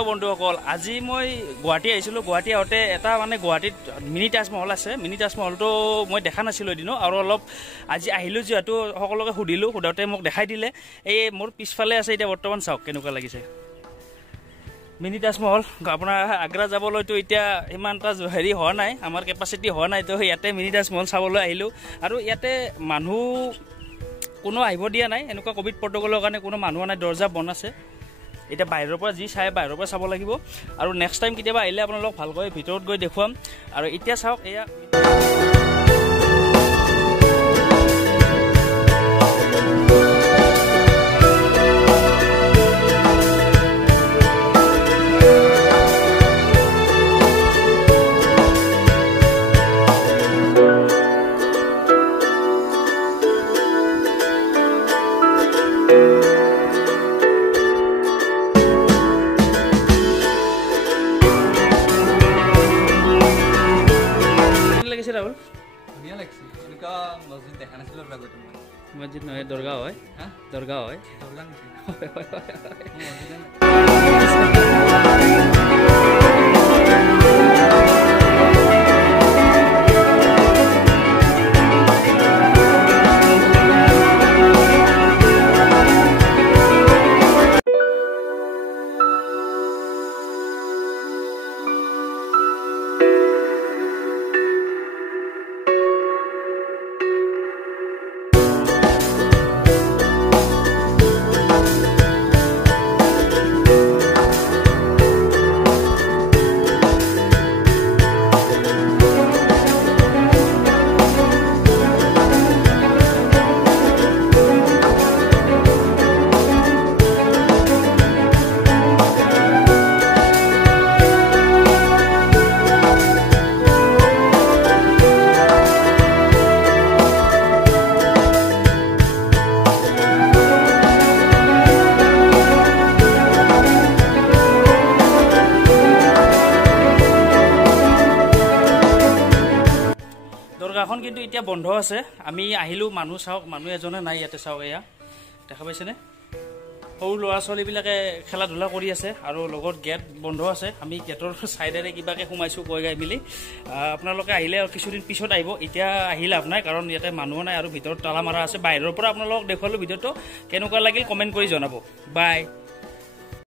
Hello' বন্ধুসকল, আজি মই গুৱাহাটী আহিছিলোঁ। গুৱাহাটী আহোঁতে এটা মানে গুৱাহাটীত মিনি তাজমহল আছে। মিনি তাজমহলটো মই দেখা নাছিলোঁ এদিনো, আৰু অলপ আজি আহিলোঁ যিহেতু সকলোকে সুধিলোঁ, সোধোতে মোক দেখাই দিলে। এই মোৰ পিছফালে আছে, এতিয়া বৰ্তমান চাওক কেনেকুৱা লাগিছে মিনি তাজমহল। আপোনাৰ আগ্ৰা যাবলৈতো এতিয়া ইমান এটা হেৰি হোৱা নাই, আমাৰ কেপাচিটি হোৱা নাই, তো ইয়াতে মিনি তাজমহল চাবলৈ আহিলোঁ। আৰু ইয়াতে মানুহ কোনো আহিব দিয়া নাই, এনেকুৱা ক'ভিড প্ৰট'কলৰ কাৰণে কোনো মানুহ নাই, দৰ্জা বন্ধ আছে। এতিয়া বাহিৰৰ পৰা যি চাই বাহিৰৰ পৰা চাব লাগিব, আৰু নেক্সট টাইম কেতিয়াবা আহিলে আপোনালোক ভালকৈ ভিতৰত গৈ দেখুৱাম। আৰু এতিয়া চাওক, এয়া ৰাহুল ধুনীয়া লাগিছে। এনেকুৱা মছজিদ দেখা নাছিলোঁ আগতে। মছজিদ নহয়, দৰগাহ হয়। দৰগাহ হয়, দৰগাহ নেকি? দৰগাহখন কিন্তু এতিয়া বন্ধ আছে। আমি আহিলোঁ, মানুহ চাওক, মানুহ এজনে নাই ইয়াতে। চাওক, এয়া দেখা পাইছেনে? সৰু ল'ৰা ছোৱালীবিলাকে খেলা ধূলা কৰি আছে, আৰু লগত গেট বন্ধ আছে। আমি গেটৰ ছাইডেৰে কিবাকৈ সোমাইছোঁ কৈ গাই মেলি। আপোনালোকে আহিলে কিছুদিন পিছত আহিব, এতিয়া আহি লাভ নাই, কাৰণ ইয়াতে মানুহ নাই আৰু ভিতৰত তালা মাৰা আছে। বাহিৰৰ পৰা আপোনালোকক দেখুৱালোঁ ভিডিঅ'টো, কেনেকুৱা লাগিল কমেণ্ট কৰি জনাব। বাই।